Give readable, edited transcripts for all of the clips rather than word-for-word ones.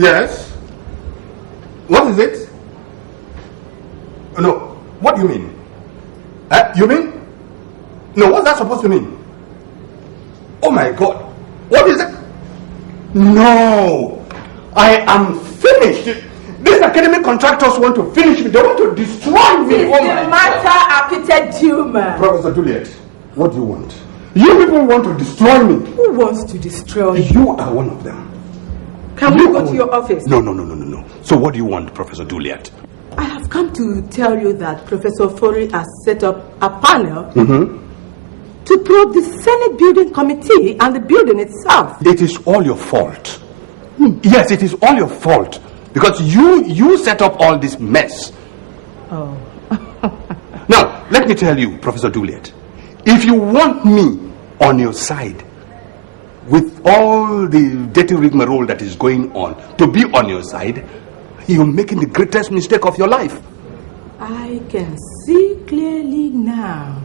Yes. What is it? No. What do you mean? You mean? No, what's that supposed to mean? Oh my God. What is it? No. I am finished. These academic contractors want to finish me. They want to destroy me. It's the matter, Architect Duma. Professor Juliet, what do you want? You people want to destroy me. Who wants to destroy you? You are one of them. Can we go to your office? No. So what do you want, Professor Juliet? I have come to tell you that Professor Fori has set up a panel to probe the Senate Building Committee and the building itself. It is all your fault. Yes, it is all your fault. Because you set up all this mess. Oh. Now, let me tell you, Professor Juliet, if you want me on your side, with all the dirty rigmarole that is going on, to be on your side, you're making the greatest mistake of your life. I can see clearly now.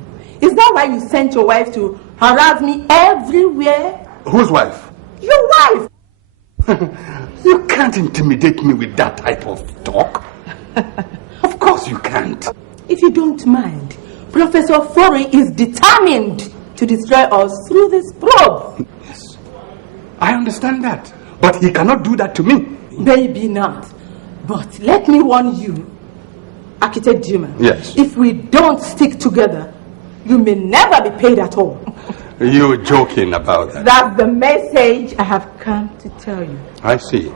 Is that why you sent your wife to harass me everywhere? Whose wife? Your wife! You can't intimidate me with that type of talk. Of course you can't. If you don't mind, Professor Fori is determined to destroy us through this probe. Yes, I understand that. But he cannot do that to me. Maybe not. But let me warn you, Architect Duma. Yes. If we don't stick together, you may never be paid at all. You're joking about that. That's the message I have come to tell you. I see.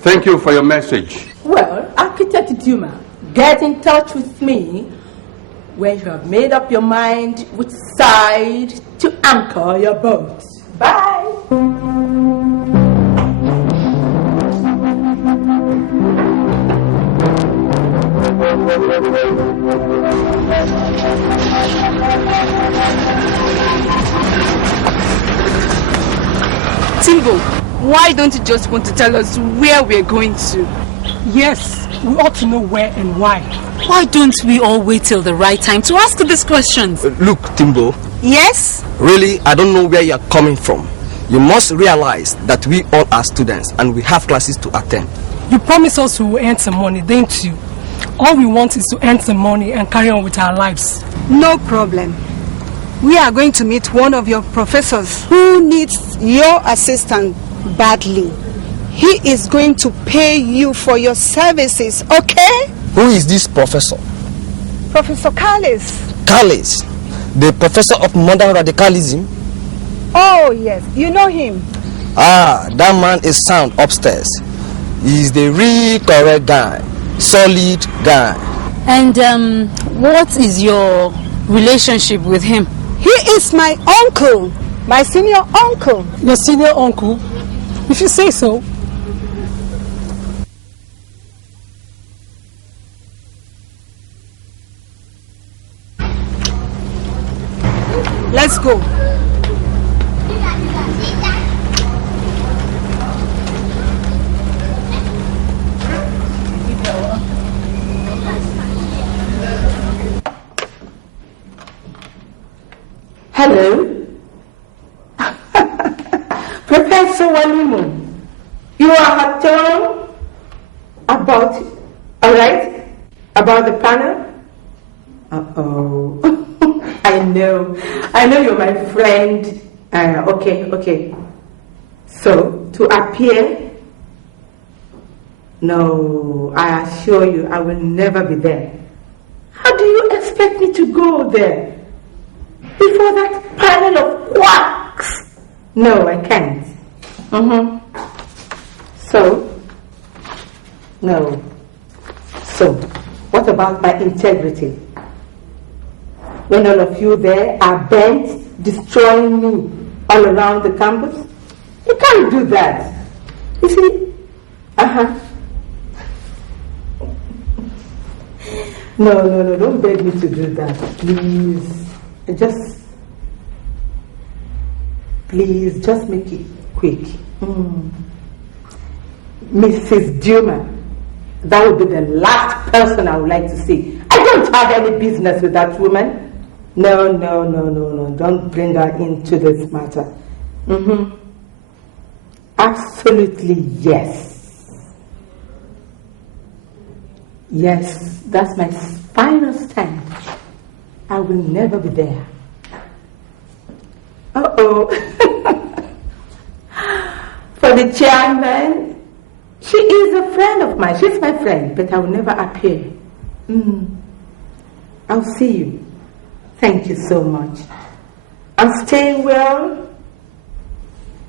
Thank you for your message. Well, Architect Duma, get in touch with me when you have made up your mind which side to anchor your boat. Bye. Timbo, why don't you just want to tell us where we're going to? Yes, we ought to know where and why. Why don't we all wait till the right time to ask these questions? Look, Timbo. Yes? Really, I don't know where you're coming from. You must realize that we all are students and we have classes to attend. You promised us we will earn some money, didn't you? All we want is to earn some money and carry on with our lives. No problem. We are going to meet one of your professors who needs your assistance badly. He is going to pay you for your services, okay? Who is this professor? Professor Callis. Callis, the professor of modern radicalism? Oh, yes. You know him. Ah, that man is sound upstairs. He's the real correct guy. Solid guy. And what is your relationship with him? He is my uncle. My senior uncle. Your senior uncle? If you say so. Let's go. Hello? Professor Walimu, you are at home about, alright, about the panel? Uh-oh. I know you're my friend. Okay. So, to appear? No, I assure you, I will never be there. How do you expect me to go there? Before that panel of quacks? No, I can't. So, no. So, what about my integrity? When all of you there are bent, destroying me all around the campus? You can't do that. You see? No, don't beg me to do that. Please, just make it quick. Mrs. Duma, that would be the last person I would like to see. I don't have any business with that woman. No, don't bring her into this matter. Absolutely yes. Yes, that's my final stand. I will never be there. Uh-oh. For the chairman, she is a friend of mine. She's my friend, but I will never appear. I'll see you. Thank you so much. I'm staying well.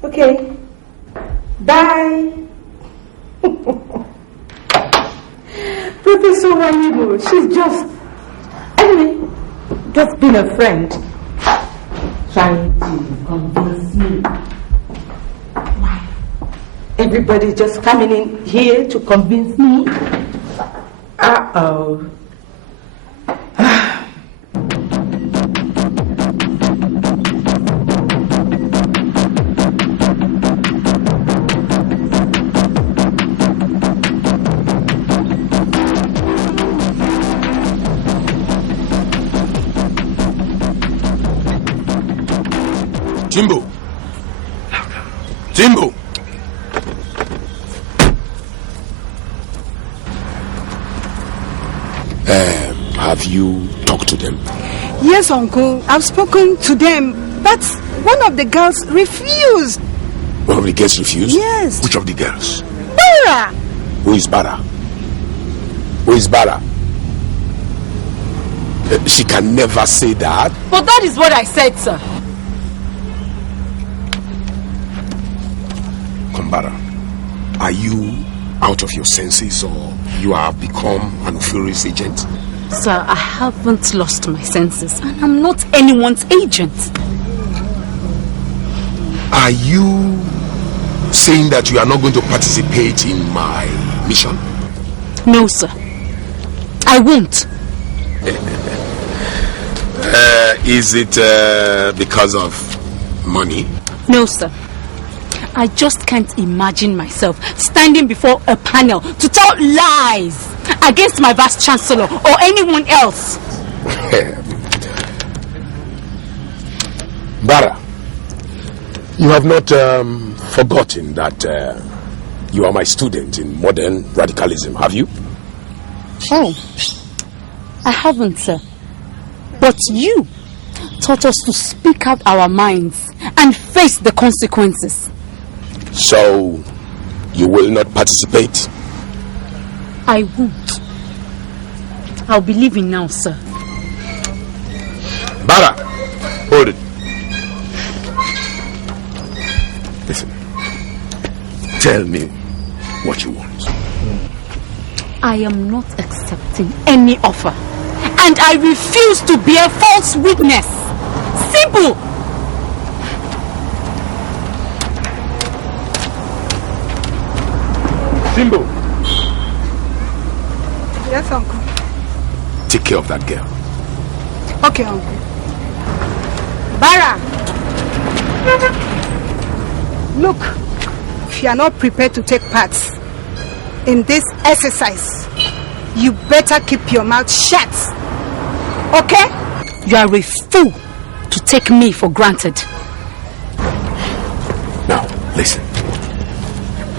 Okay. Bye. Professor Wanibo, she's just been a friend. Trying to convince me. Why? Everybody just coming in here to convince me? Uh-oh. Jimbo! Have you talked to them? Yes, Uncle. I've spoken to them, but one of the girls refused. One of the girls refused? Yes. Which of the girls? Bara! Who is Bara? Who is Bara? She can never say that. But that is what I said, sir. Bara, are you out of your senses or you have become an nefarious agent? Sir, I haven't lost my senses and I'm not anyone's agent. Are you saying that you are not going to participate in my mission? No, sir. I won't. Is it because of money? No, sir. I just can't imagine myself standing before a panel to tell lies against my vice chancellor or anyone else. Bara, you have not forgotten that you are my student in modern radicalism, have you? Oh, I haven't, sir. But you taught us to speak out our minds and face the consequences. So, you will not participate? I won't. I'll be leaving now, sir. Bara, hold it. Listen. Tell me what you want. I am not accepting any offer. And I refuse to be a false witness. Simple. Simbo. Yes, Uncle. Take care of that girl. Okay, Uncle. Bara! Look, if you are not prepared to take part in this exercise, you better keep your mouth shut. Okay? You are a fool to take me for granted. Now, listen.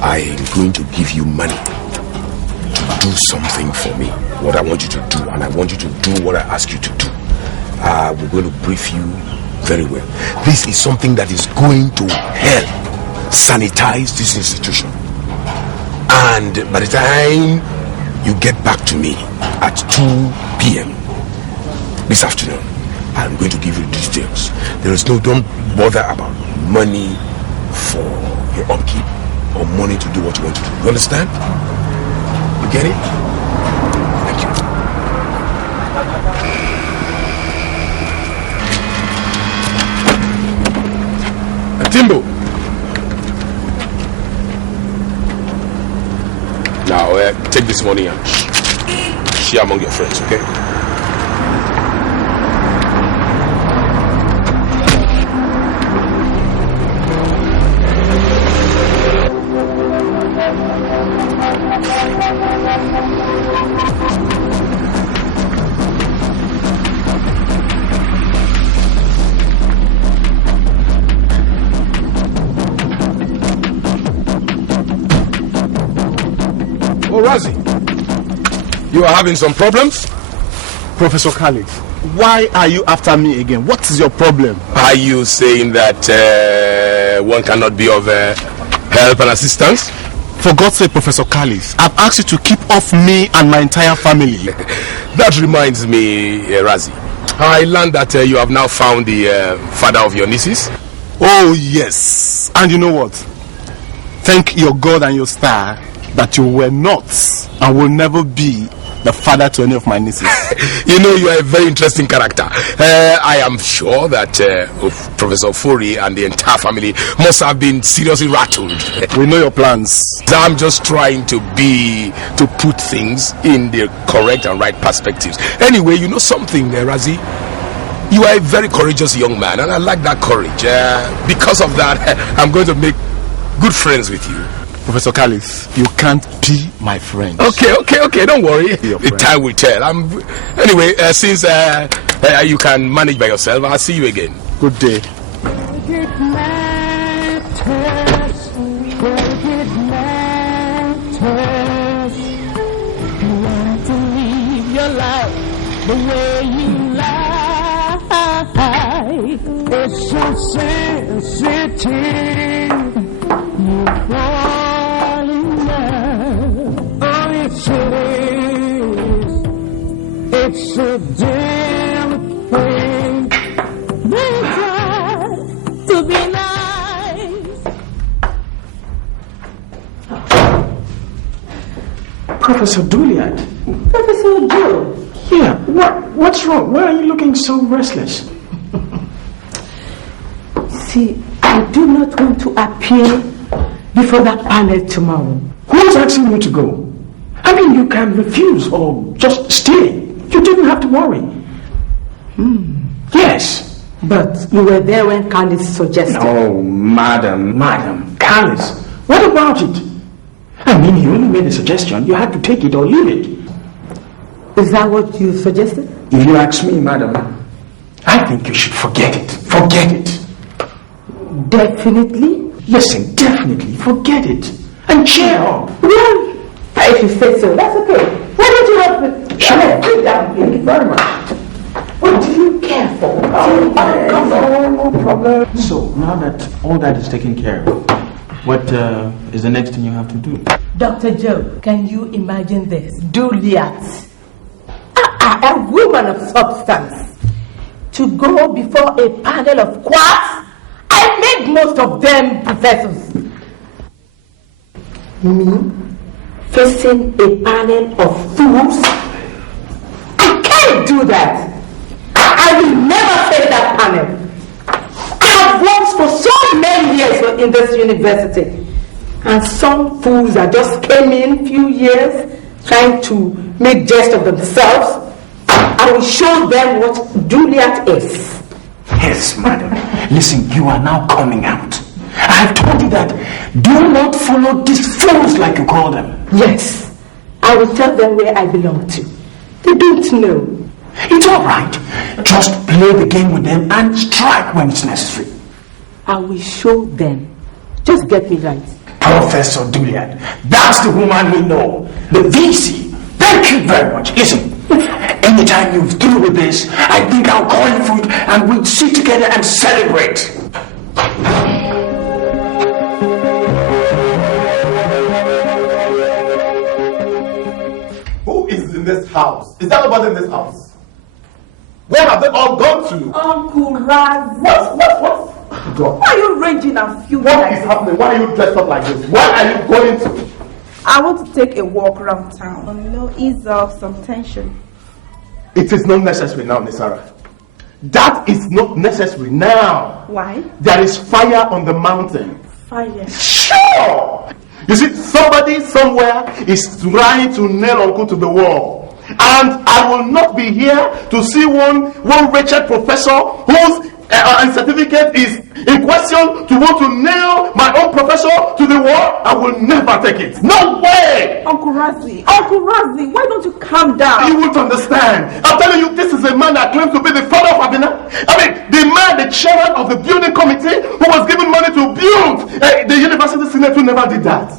I am going to give you money to do something for me. What I want you to do, and I want you to do what I ask you to do. We're going to brief you very well. This is something that is going to help sanitize this institution. And by the time you get back to me at 2 p.m. this afternoon, I'm going to give you details. Don't bother about money for your upkeep or money to do what you want to do. You understand? You get it? Thank you. Timbo. Now, take this money and share among your friends, okay? You are having some problems? Professor Khalid, why are you after me again? What is your problem? Are you saying that one cannot be of help and assistance? For God's sake, Professor Khalid, I've asked you to keep off me and my entire family. That reminds me, Razi. I learned that you have now found the father of your nieces. Oh, yes. And you know what? Thank your God and your star that you were not and will never be the father to any of my nieces. You know, you are a very interesting character. I am sure that Professor Furi and the entire family must have been seriously rattled. We know your plans. I'm just trying to put things in the correct and right perspectives. Anyway, you know something, Razi? You are a very courageous young man, and I like that courage. Because of that, I'm going to make good friends with you. Professor Callis, you can't be my friend. Okay, don't worry. The time will tell. Anyway, since you can manage by yourself, I'll see you again. Good day. The way you lie, it's so sensitive. You fall in love. Oh, yes, it is. It's a damn thing. They try to be nice. Professor Juliet. Professor Joe. Yeah, what's wrong? Why are you looking so restless? See, I do not want to appear before that panel tomorrow. Who's asking you to go? I mean, you can refuse or just stay. You didn't have to worry. Yes. But you were there when Candice suggested. Oh, madam, Candice, what about it? I mean, he only made a suggestion. You had to take it or leave it. Is that what you suggested? If you ask me, madam, I think you should forget it. Forget it. Definitely? Listen, definitely, forget it. And cheer up. Well, if you say so, that's okay. Why don't you have it? Sure. Thank you very much. What do you care for? No problem. So, now that all that is taken care of, what is the next thing you have to do? Dr. Joe, can you imagine this? Juliet, a woman of substance, to go before a panel of quacks? I made most of them professors. Me facing a panel of fools? I can't do that. I will never face that panel. I have worked for so many years in this university, and some fools that just came in few years trying to make jest of themselves. I will show them what Juliet is. Yes, madam. Listen, you are now coming out. I have told you that do not follow these fools like you call them. Yes, I will tell them where I belong to. They don't know. It's all right. Just play the game with them and strike when it's necessary. I will show them. Just get me right. Professor Juliet, that's the woman we know. The VC. Thank you very much. Listen, anytime you're through with this, I think I'll call you for it and we'll sit together and celebrate. Who is in this house? Is there nobody in this house? Where have they all gone to? Uncle Raz. What? God. Why are you raging and fuming? What is happening? Why are you dressed up like this? Where are you going to? I want to take a walk around town. Ease off some tension. It is not necessary now, Miss Sarah. That is not necessary now. Why? There is fire on the mountain. Fire. Sure! You see, somebody somewhere is trying to nail Uncle to the wall. And I will not be here to see one wretched professor whose certificate is in question to want to nail my own professor to the wall. I will never take it. No way! Uncle Razi, why don't you calm down? You won't understand. I'm telling you, this is a man that claims to be the father of Abina. I mean, the man, the chairman of the building committee who was given money to build the university senate who never did that.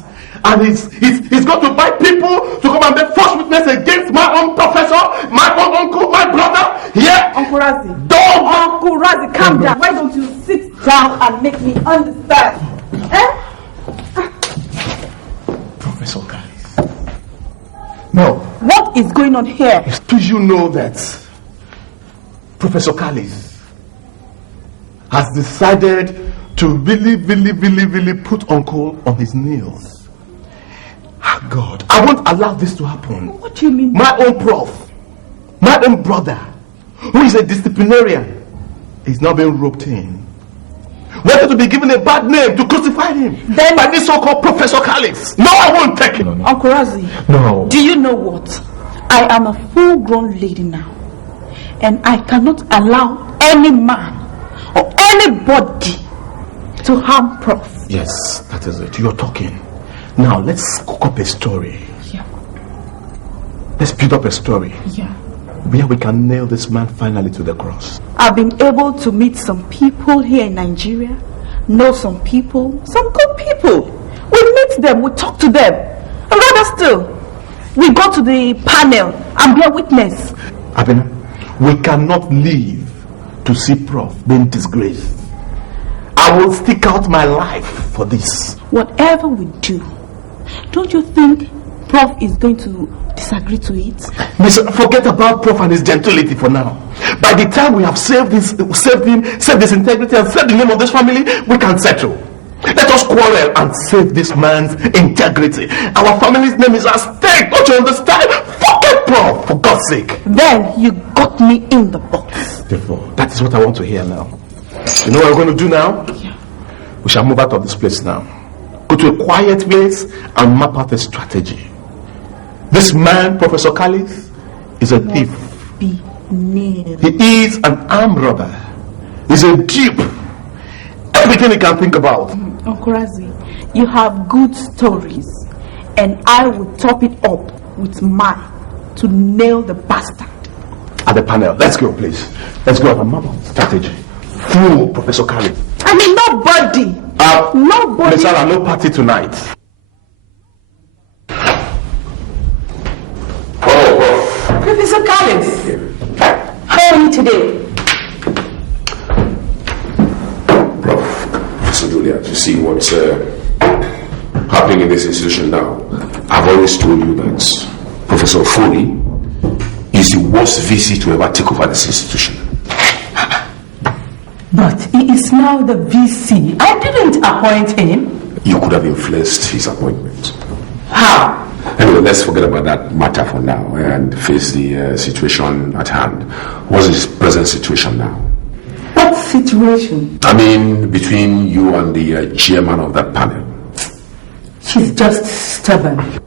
and he's going to buy people to come and make false witness against my own professor, my own uncle, my brother. Yeah. Uncle Razi. Don't. Uncle Razi, calm down. Why don't you sit down and make me understand? Professor Callis. No. What is going on here? Do you know that Professor Callis has decided to really put Uncle on his nails? Oh God, I won't allow this to happen. What do you mean? My own prof, my own brother, who is a disciplinarian, is now being roped in. Wanted to be given a bad name to crucify him then by this so-called Professor Callis. No, I won't take it. No. Uncle Razi, no. Do you know what? I am a full-grown lady now, and I cannot allow any man or anybody to harm Prof. Yes, that is it. You're talking. Now let's cook up a story. Yeah. Let's build up a story. Yeah. Where we can nail this man finally to the cross. I've been able to meet some people here in Nigeria, know some people, some good people. We meet them, we talk to them. And rather still, we go to the panel and be a witness. Abena, we cannot live to see Prof being disgraced. I will stick out my life for this. Whatever we do, don't you think Prof is going to disagree to it? Listen, forget about Prof and his gentility for now. By the time we have saved him, saved his integrity, and saved the name of this family, we can settle. Let us quarrel and save this man's integrity. Our family's name is at stake. Don't you understand? Forget Prof, for God's sake. Then you got me in the box. Therefore, that is what I want to hear now. You know what we're going to do now? Yeah. We shall move out of this place now. Go to a quiet place and map out a strategy. This man, Professor Callis, is a thief. Be near. He is an armed robber. He's a dupe. Everything he can think about. Uncle Razi, you have good stories, and I will top it up with mine to nail the bastard. At the panel. Let's go, please. Let's go and map out strategy. Fool Professor Callis. I mean, nobody. Nobody. Miss Sarah, no party tonight. Professor Callis, how are you today? Professor Juliet, you see what's happening in this institution now. I've always told you that Professor Foley is the worst VC to ever take over this institution. But he is now the VC. I didn't appoint him. You could have influenced his appointment. How? Anyway, let's forget about that matter for now and face the situation at hand. What's his present situation now? What situation? I mean, between you and the chairman of that panel. She's just stubborn.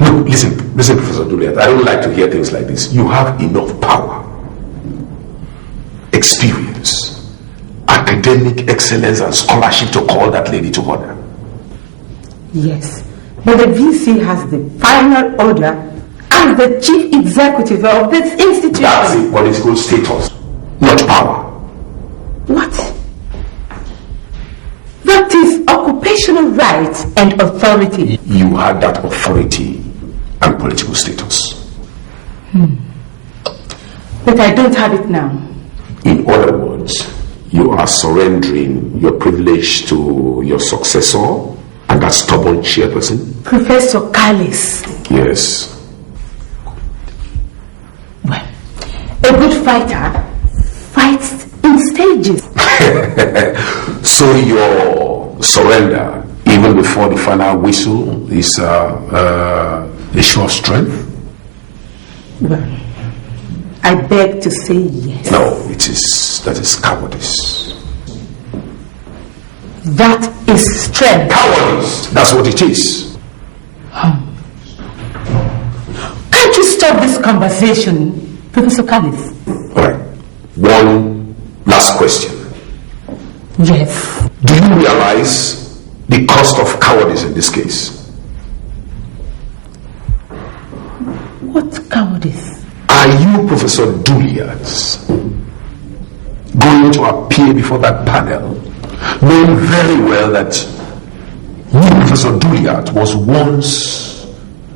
Look, listen, Professor Juliet, I don't like to hear things like this. You have enough power, experience, academic excellence, and scholarship to call that lady to order. Yes, but the VC has the final order as the chief executive of this institution. That's a political status, not power. What? That is occupational rights and authority. You had that authority and political status. But I don't have it now. In other words, you are surrendering your privilege to your successor and that stubborn chairperson? Professor Callis. Yes. Well, a good fighter fights in stages. So your surrender, even before the final whistle, is a show of strength? Well, I beg to say yes. No, that is cowardice. That is strength. Cowardice, that's what it is. Can't you stop this conversation, Professor Callis? All right. One last question. Yes. Do you realize the cost of cowardice in this case? What cowardice? Are you, Professor Juliet, going to appear before that panel, knowing very well that you Professor Duliat was once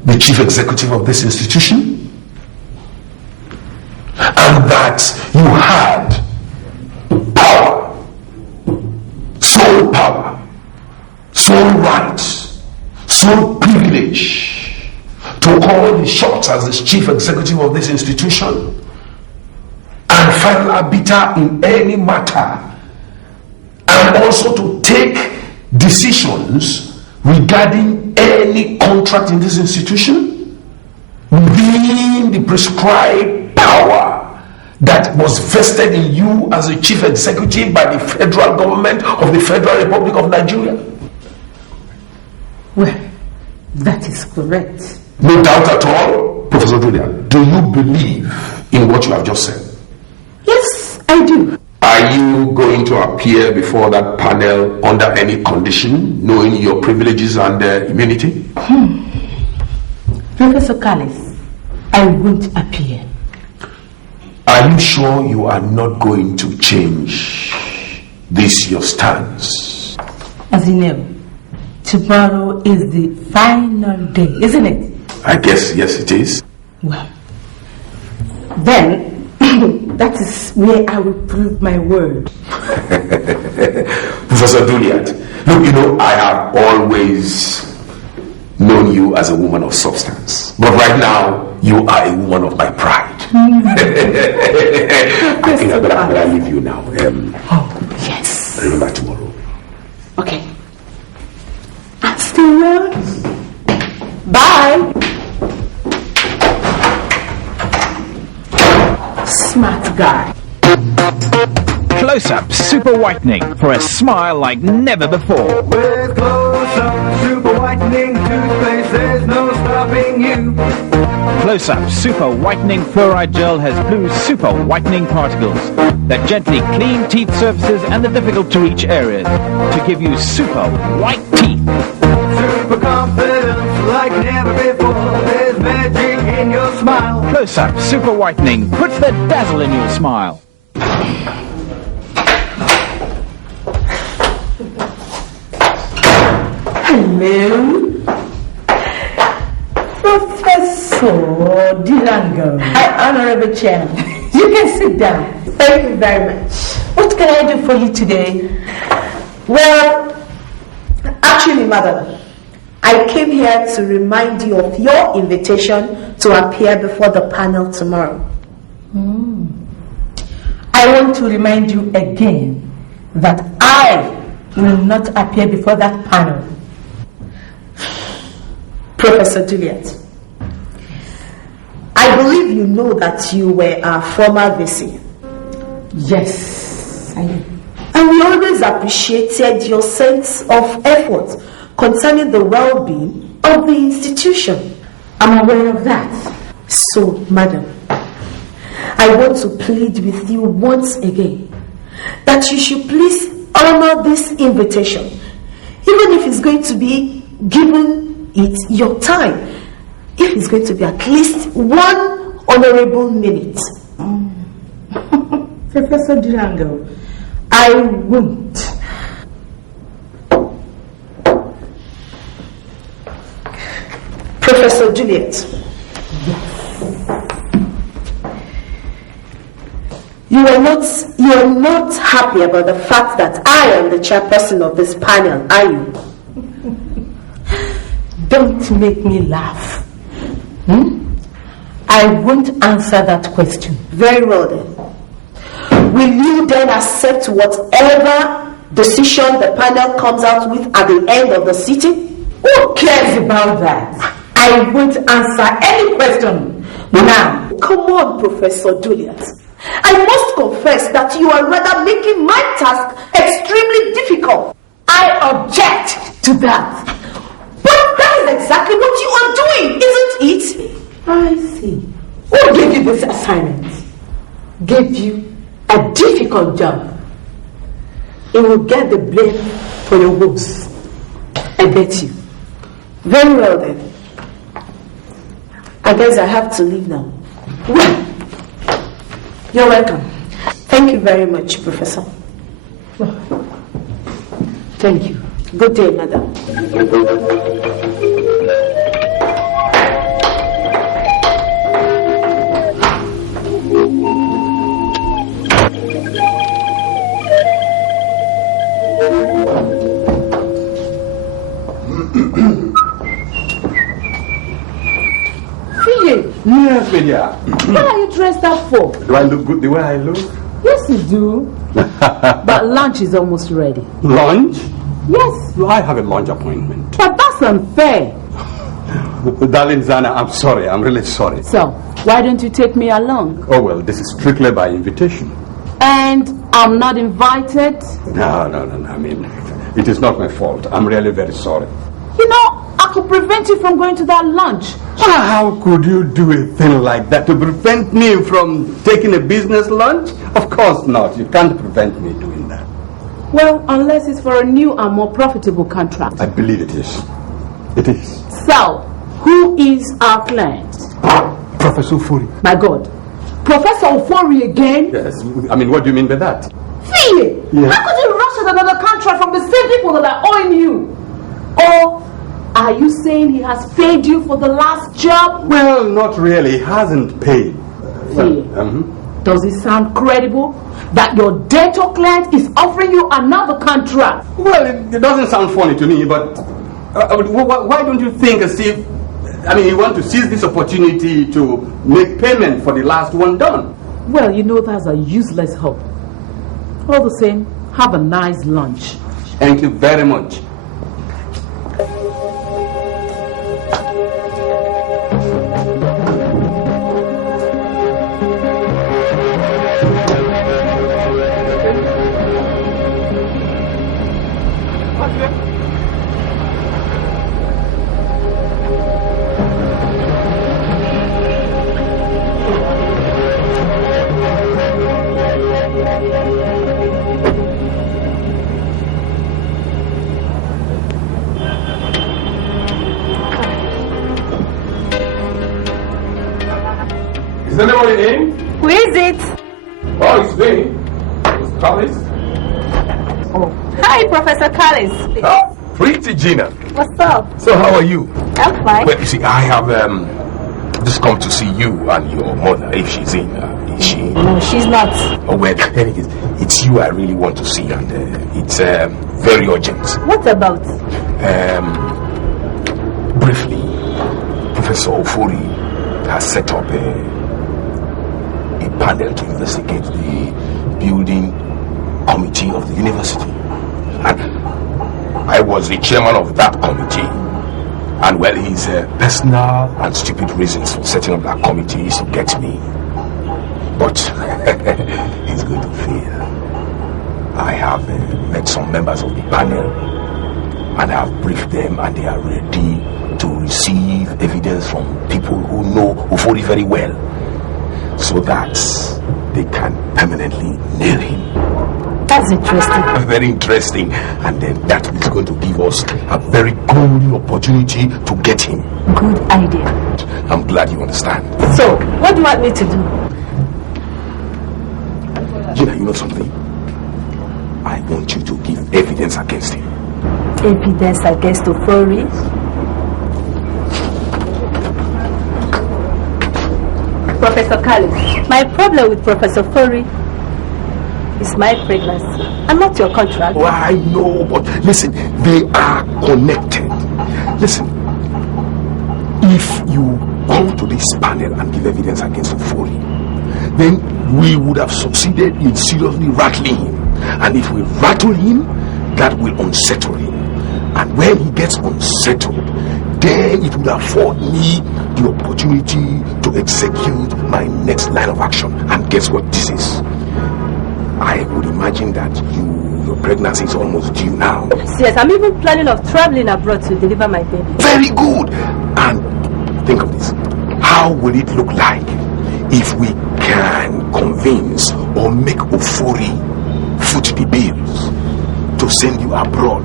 the chief executive of this institution, and that you had power, sole power, sole rights, sole privilege to call the shots as the chief executive of this institution and final arbiter in any matter, and also to take decisions regarding any contract in this institution within the prescribed power that was vested in you as a chief executive by the federal government of the Federal Republic of Nigeria? Well, that is correct. No doubt at all. Professor Julian, do you believe in what you have just said? Yes, I do. Are you going to appear before that panel under any condition, knowing your privileges and immunity? Professor Callis, I won't appear. Are you sure you are not going to change this your stance? As you know, tomorrow is the final day, isn't it? I guess yes it is. Well, then that is where I will prove my word. Professor Duliat, look, you know, I have always known you as a woman of substance, but right now you are a woman of my pride. I think I'm gonna leave you now. Oh, yes. Remember tomorrow. Okay. I'm still around. Bye. Smart guy. Close-up super whitening for a smile like never before. With close-up super whitening toothpaste, there's no stopping you. Close-up super whitening fluoride gel has blue super whitening particles that gently clean teeth surfaces and the difficult to reach areas to give you super white teeth. Super confidence like never before. There's magic in your smile. Close-up super whitening puts the dazzle in your smile. Hello, Professor Dilango. Hi, Honorable Chairman. You can sit down. Thank you very much. What can I do for you today? Well, actually, Madam, I came here to remind you of your invitation to appear before the panel tomorrow. I want to remind you again that I will not appear before that panel. Professor Juliet, I believe you know that you were our former VC. Yes, I do. And we always appreciated your sense of effort concerning the well-being of the institution. I'm aware of that. So, Madam, I want to plead with you once again that you should please honor this invitation, even if it's going to be given it your time, if it's going to be at least 1 honorable minute. Professor Durango, I won't. Professor Juliet, you are not happy about the fact that I am the chairperson of this panel, are you? Don't make me laugh. I won't answer that question. Very well then. Will you then accept whatever decision the panel comes out with at the end of the sitting? Who cares about that? I won't answer any question now. Come on, Professor Juliet. I must confess that you are rather making my task extremely difficult. I object to that. But that is exactly what you are doing, isn't it? I see. Who gave you this assignment? Gave you a difficult job. It will get the blame for your woes. I bet you. Very well then. I guess I have to leave now. Well, you're welcome. Thank you very much, Professor. Thank you. Good day, madam. Yes, Lydia. What are you dressed up for? Do I look good the way I look? Yes, you do. But lunch is almost ready. Lunch? Yes. I have a lunch appointment. But that's unfair. Darling Zana, I'm sorry. I'm really sorry. So, why don't you take me along? Oh, well, this is strictly by invitation. And I'm not invited? No. I mean, it is not my fault. I'm really very sorry. You know, I could prevent you from going to that lunch. How could you do a thing like that to prevent me from taking a business lunch? Of course not. You can't prevent me doing that. Well, unless it's for a new and more profitable contract. I believe it is. It is. So, who is our client? Professor Furi. My God. Professor Ofori again? Yes. I mean, what do you mean by that? Philip! Yes. How could you rush with another contract from the same people that are owing you? Or are you saying he has paid you for the last job? Well, not really. He hasn't paid. Does it sound credible that your dental client is offering you another contract? Well, it doesn't sound funny to me, but why don't you think as if, you want to seize this opportunity to make payment for the last one done? Well, you know that's a useless hope. All the same, have a nice lunch. Thank you very much. Is anybody in? Who is it? Oh, it's me. It's Carlos. Hi, Professor Callis. Pretty Gina. What's up? So how are you? I'm fine. Well, you see, I have just come to see you and your mother, if she's in. Is she? No, she's not. Oh, well, anyways, it's you I really want to see, and it's very urgent. What about? Briefly, Professor Ofori has set up a panel to investigate the building committee of the university. And I was the chairman of that committee. And well, his personal and stupid reasons for setting up that committee is to get me. But he's going to fail. I have met some members of the panel and have briefed them, and they are ready to receive evidence from people who know Ofori very well, so that they can permanently nail him. That's interesting. Very interesting. And then that is going to give us a very golden opportunity to get him. Good idea. I'm glad you understand. So, what do you want me to do? Gina, you know something? I want you to give evidence against him. Evidence against Ofori? Professor Callis, my problem with Professor Ofori is my pregnancy and not your contract. Oh, I know, but listen, they are connected. Listen, if you come to this panel and give evidence against Ofori, then we would have succeeded in seriously rattling him. And if we rattle him, that will unsettle him. And when he gets unsettled, then it would afford me the opportunity to execute my next line of action. And guess what this is? I would imagine that your pregnancy is almost due now. Yes, I'm even planning of traveling abroad to deliver my baby. Very good. And think of this. How will it look like if we can convince or make Ofori foot the bills to send you abroad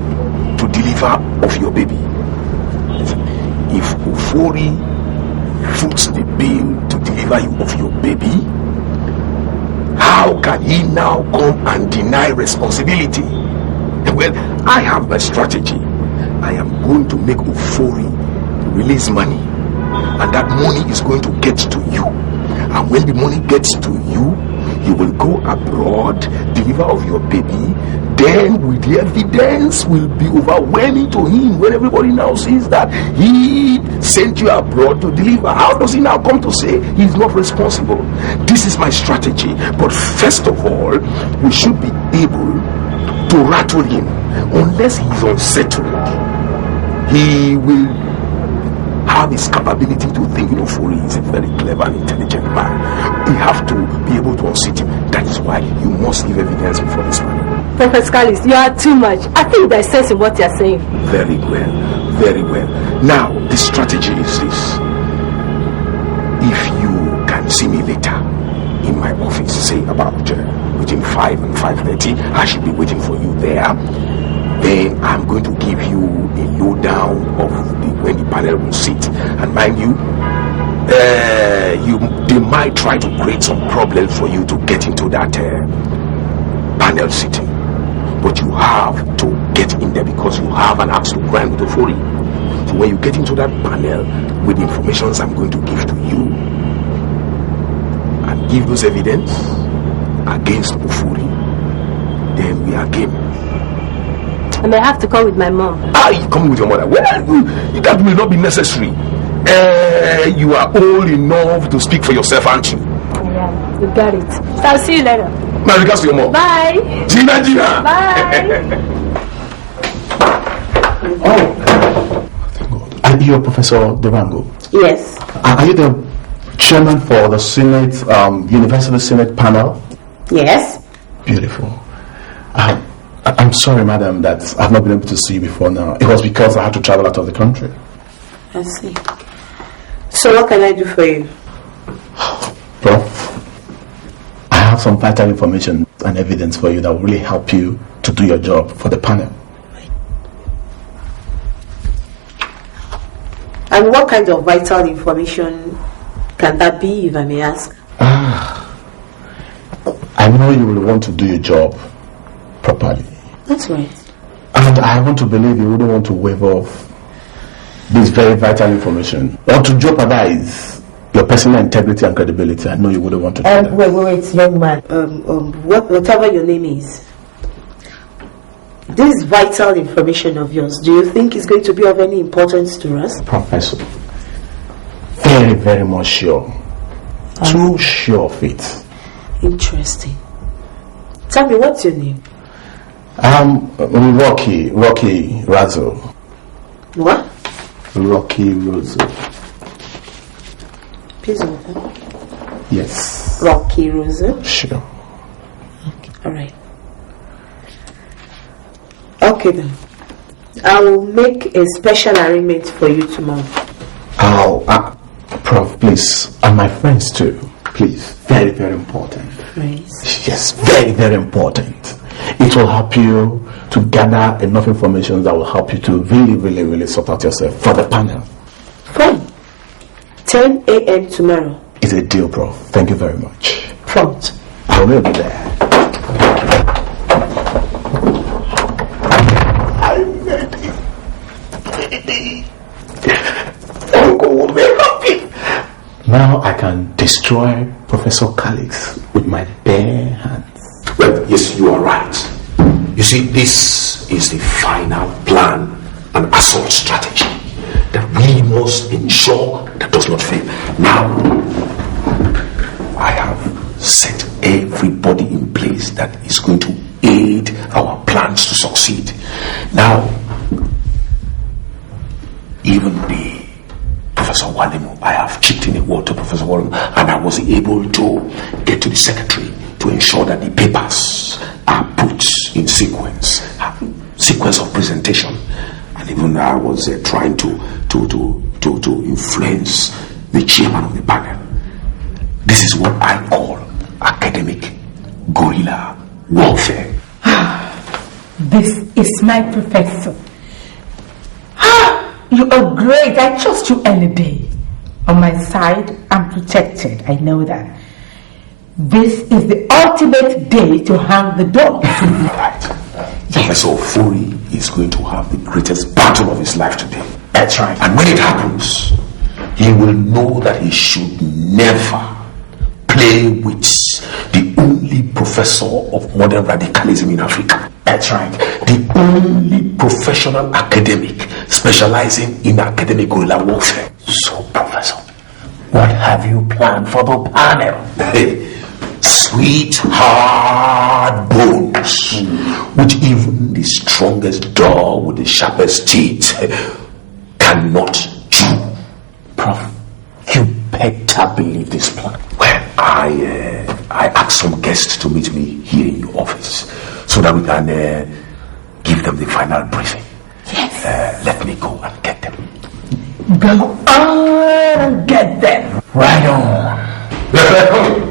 to deliver of your baby? If Ofori foots the bill to deliver you of your baby, how can he now come and deny responsibility? Well, I have my strategy. I am going to make Ofori release money, and that money is going to get to you. And when the money gets to you, you will go abroad, deliver of your baby. Then with the evidence will be overwhelming to him when everybody now sees that he sent you abroad to deliver. How does he now come to say he's not responsible? This is my strategy. But first of all, we should be able to rattle him. Unless he's unsettled, he will have his capability to think. Furi is a very clever and intelligent man. You have to be able to unseat him. That is why you must give evidence before this man. Professor Callis, you are too much. I think there's sense in what you're saying. Very well, very well. Now, the strategy is this. If you can see me later in my office, say about between 5 and 5:30, I should be waiting for you there. Then I'm going to give you a lowdown of when the panel will sit. And mind you, they might try to create some problems for you to get into that panel sitting. But you have to get in there because you have an axe to grind with Ofori. So when you get into that panel with the informations I'm going to give to you and give those evidence against Ofori, then we are game. I may have to come with my mom. You come with your mother. Well, that will not be necessary. You are old enough to speak for yourself, aren't you? Yeah, you got it. So I'll see you later. My regards to your mom. Bye. Gina. Bye. Are you Professor Durango? Yes. Are you the chairman for the Senate, University Senate panel? Yes. Beautiful. I'm sorry, madam, that I've not been able to see you before now. It was because I had to travel out of the country. I see. So what can I do for you? Prof, I have some vital information and evidence for you that will really help you to do your job for the panel. And what kind of vital information can that be, if I may ask? I know you will want to do your job properly. That's right. And I want to believe you wouldn't want to waive off this very vital information or to jeopardize your personal integrity and credibility. I know you wouldn't want to do that. Wait, young man. Whatever your name is, this vital information of yours, do you think is going to be of any importance to us? Professor, very, very much sure. Too sure of it. Interesting. Tell me, what's your name? Rocky Razzo. What? Rocky Razzo. Please hold on. Yes. Rocky Razzo? Sure. Alright. Okay then. I will make a special arrangement for you tomorrow. Prof, please. And my friends too. Please. Very, very important. Friends? Yes, very, very important. It will help you to gather enough information that will help you to really, really, really sort out yourself for the panel. Fine. 10 a.m. tomorrow. It's a deal, Prof. Thank you very much. Prompt. I will be there. I'm ready. Uncle will be happy. Now I can destroy Professor Calix with my bare hands. Well, yes, you are right. You see, this is the final plan and assault strategy that we must ensure that does not fail. Now, I have set everybody in place that is going to aid our plans to succeed. Now, even the Professor Walimu, I have chipped in a word to Professor Walimu, and I was able to get to the secretary to ensure that the papers are put in sequence of presentation. And even I was trying to influence the chairman of the panel. This is what I call academic guerrilla warfare. This is my professor. You are great. I trust you any day. On my side, I'm protected. I know that. This is the ultimate day to hang the dog. Right. Professor Ofori is going to have the greatest battle of his life today. That's right. And when it happens, he will know that he should never play with the only professor of modern radicalism in Africa. That's right. The only professional academic specializing in academic guerrilla warfare. So, Professor, what have you planned for the panel? Hey, sweet hard bones, which even the strongest dog with the sharpest teeth cannot chew. Prof, you better believe this plan. Well, I asked some guests to meet me here in your office so that we can give them the final briefing. Yes. Let me go and get them. Go on and get them. Right on.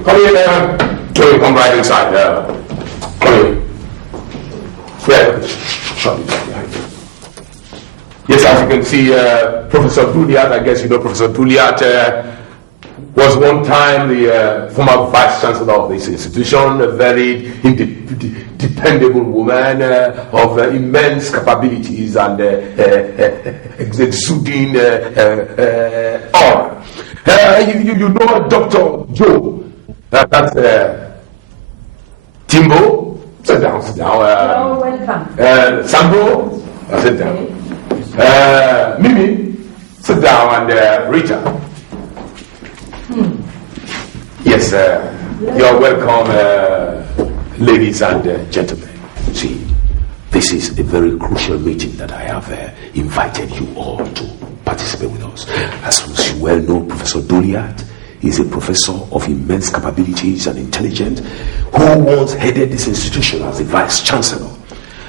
Come in, Tony, come right inside. Come in. Shut it behind you. Yes, as you can see, Professor Duliat, I guess you know Professor Duliat, was one time the former vice chancellor of this institution, a very dependable woman of immense capabilities and exuding aura. You know Dr. Joe, that's Timbo. Sit down. Welcome. Sambo, sit down. Mimi, sit down, and Rita. Yes, you're welcome, ladies and gentlemen. See, this is a very crucial meeting that I have invited you all to participate with us. As you well know, Professor Doliat is a professor of immense capabilities and intelligence who once headed this institution as a vice chancellor.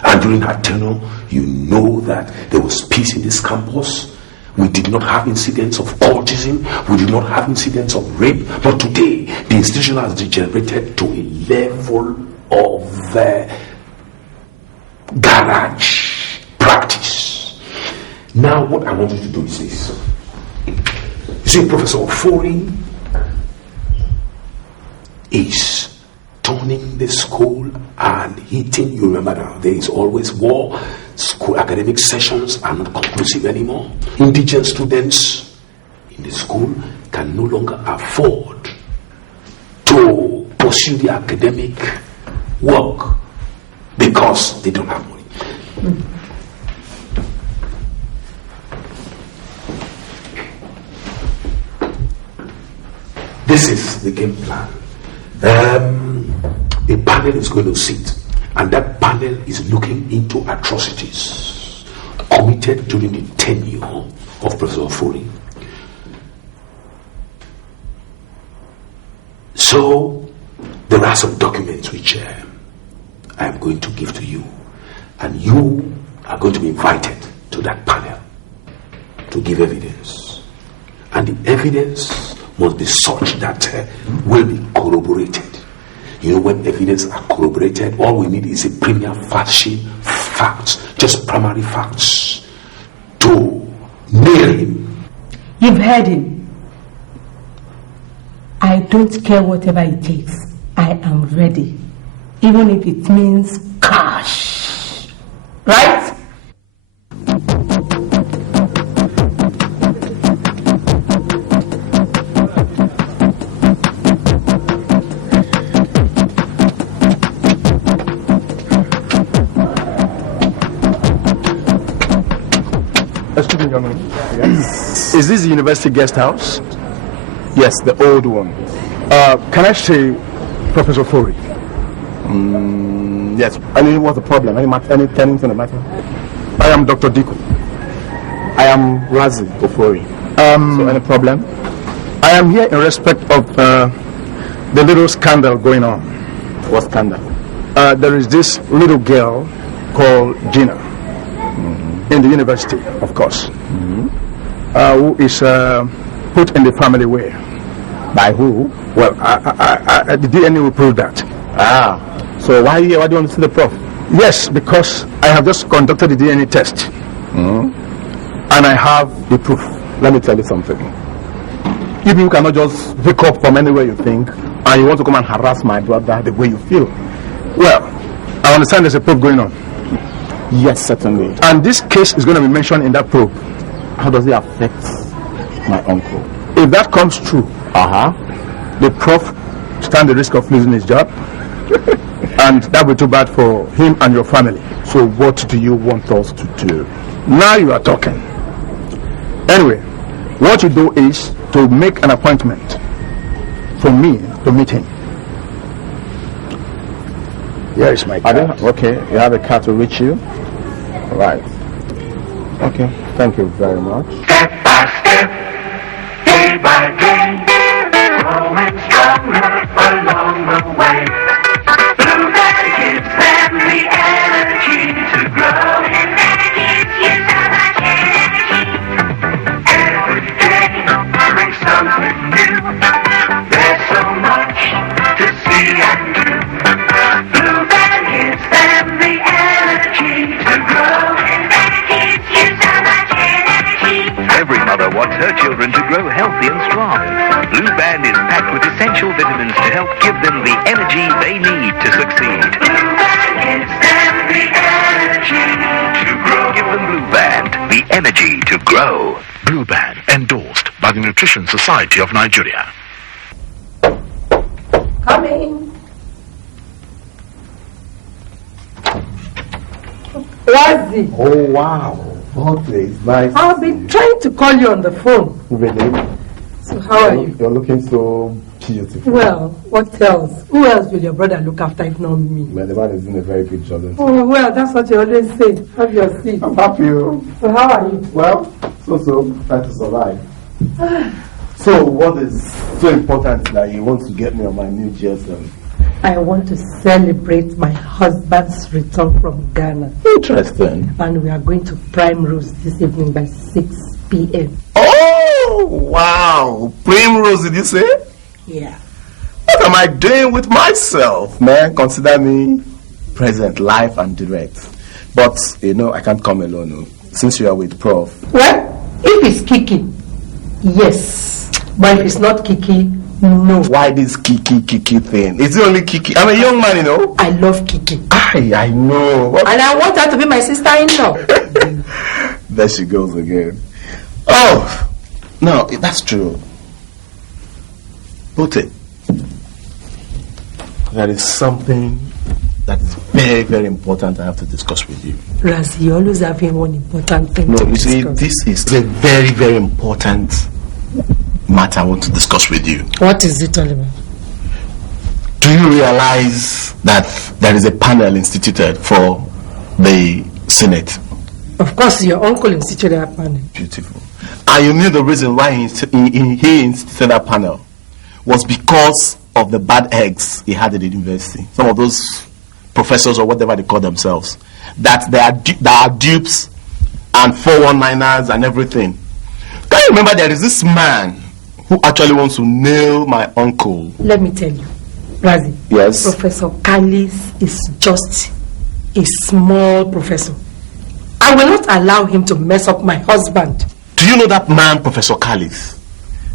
And during her tenure, you know that there was peace in this campus. We did not have incidents of cultism. We did not have incidents of rape. But today, the institution has degenerated to a level of garage practice. Now, what I want you to do is this. You see, Professor Ofori is turning the school and hitting. You remember now, there is always war. School academic sessions are not conclusive anymore. Indigent students in the school can no longer afford to pursue the academic work because they don't have money. This is the game plan. A panel is going to sit, and that panel is looking into atrocities committed during the tenure of Professor Ofori. So there are some documents which I am going to give to you, and you are going to be invited to that panel to give evidence, and the evidence must be such that will be corroborated. You know, when evidence are corroborated, all we need is a premier fact sheet, facts, just primary facts to nail him. You've heard him. I don't care whatever it takes. I am ready, even if it means cash. Right? Excuse me, young man. Yes. Is this the university guest house? Yes, the old one. Can I see Professor Ofori? Yes. What's the problem? Anything in the matter? I am Dr. Diko. I am Razi Ofori. So any problem? I am here in respect of the little scandal going on. What scandal? There is this little girl called Gina. In the university, of course, who is put in the family way. By who? Well, the DNA will prove that. So why do you want to see the prof? Yes, because I have just conducted the DNA test, and I have the proof. Let me tell you something. If you cannot just wake up from anywhere you think, and you want to come and harass my brother the way you feel, well, I understand there's a proof going on. Yes, certainly. And this case is going to be mentioned in that probe. How does it affect my uncle? If that comes true, the prof stand the risk of losing his job. And that would be too bad for him and your family. So what do you want us to do? Now you are talking. Anyway, what you do is to make an appointment for me to meet him. Here is my card. Okay, you have a card to reach you? Right. Okay, thank you very much. Step by step, day by day, growing stronger along the way. Blueband gives them the energy to grow. Every day brings something new. There's so much to see and do. Blueband gives them the energy to grow. Every mother wants her children to grow healthy and strong. Blue Band is packed with essential vitamins to help give them the energy they need to succeed. Blue Band gives them the energy to grow. Give them Blue Band, the energy to grow. Blue Band, endorsed by the Nutrition Society of Nigeria. Come in. Razzie. Oh, wow. Okay, it's nice. I've been trying to call you on the phone. Really? So how are you? You're looking so beautiful. Well, what else? Who else will your brother look after if not me? Man, the man is doing a very good job. Oh, well, that's what you always say. Have your seat. I'm happy. So how are you? Well, so, trying to survive. So, what is so important that you want to get me on my new GSM? I want to celebrate my husband's return from Ghana. Interesting. And we are going to Primrose this evening by 6 p.m. Oh, wow. Primrose, did you say? Yeah. What am I doing with myself? Man, consider me present, live and direct. But, I can't come alone, since you are with Prof. Well, if it's Kiki, yes. But if it's not Kiki, no. Why this Kiki thing? Is it only Kiki? I'm a young man, I love Kiki. I know. And I want her to be my sister-in-law. There she goes again. Oh, no, that's true. Bote, there is something that is very, very important I have to discuss with you. Raz, you always having one important thing to discuss. You see, this is a very, very important matter I want to discuss with you. What is it, Oliver? Do you realize that there is a panel instituted for the Senate? Of course, your uncle instituted that panel. Beautiful. And you knew the reason why he instituted that panel was because of the bad eggs he had at the university. Some of those professors or whatever they call themselves, that they are dupes and 419ers and everything. Can you remember there is this man who actually wants to nail my uncle? Let me tell you, Razi. Yes. Professor Kalis is just a small professor. I will not allow him to mess up my husband. Do you know that man, Professor Kalis?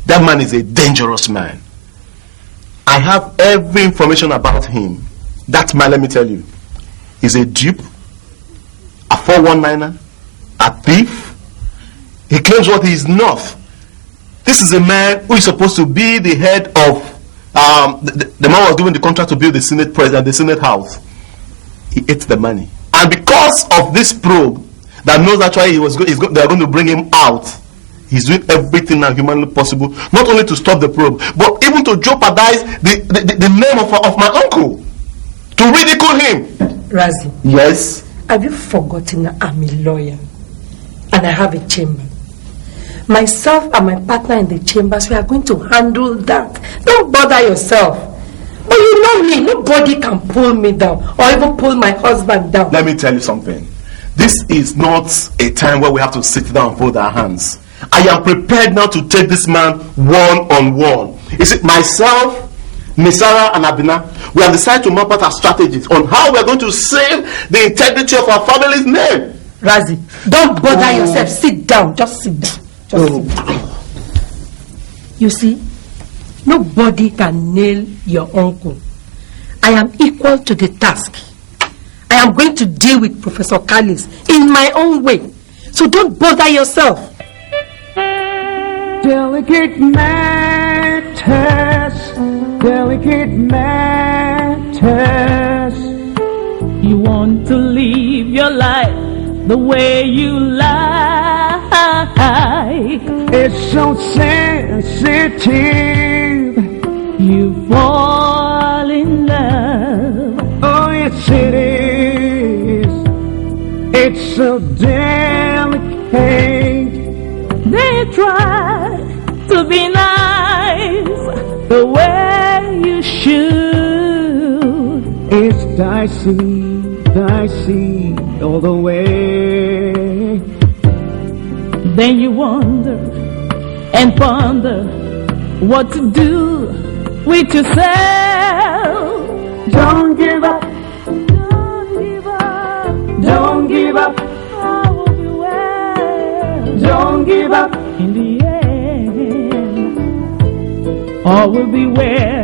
That man is a dangerous man. I have every information about him. That man, let me tell you, is a dupe, a 419er, a thief. He claims what he is not. This is a man who is supposed to be the head of the man who was given the contract to build the Senate president, the Senate House. He ate the money. And because of this probe that knows actually they are going to bring him out, he's doing everything now humanly possible, not only to stop the probe, but even to jeopardize the name of my uncle, to ridicule him. Razi. Yes? Have you forgotten that I'm a lawyer and I have a chamber? Myself and my partner in the chambers, we are going to handle that. Don't bother yourself. But you know me, nobody can pull me down or even pull my husband down. Let me tell you something. This is not a time where we have to sit down and fold our hands. I am prepared now to take this man one-on-one. Is it myself, Misara and Abina? We have decided to map out our strategies on how we are going to save the integrity of our family's name. Razi, don't bother yourself. Sit down. Just sit down. Sit down. You see, nobody can nail your uncle. I am equal to the task. I am going to deal with Professor Callis in my own way. So don't bother yourself. Delicate matters, delicate matters. You want to live your life the way you like. It's so sensitive. You fall in love. Oh, yes, it is. It's so delicate. They try to be nice the way you should. It's dicey, dicey all the way. Then you wonder and ponder what to do with yourself. Don't give up. Don't give up. All will be well. Don't give up. In the end, all will be well.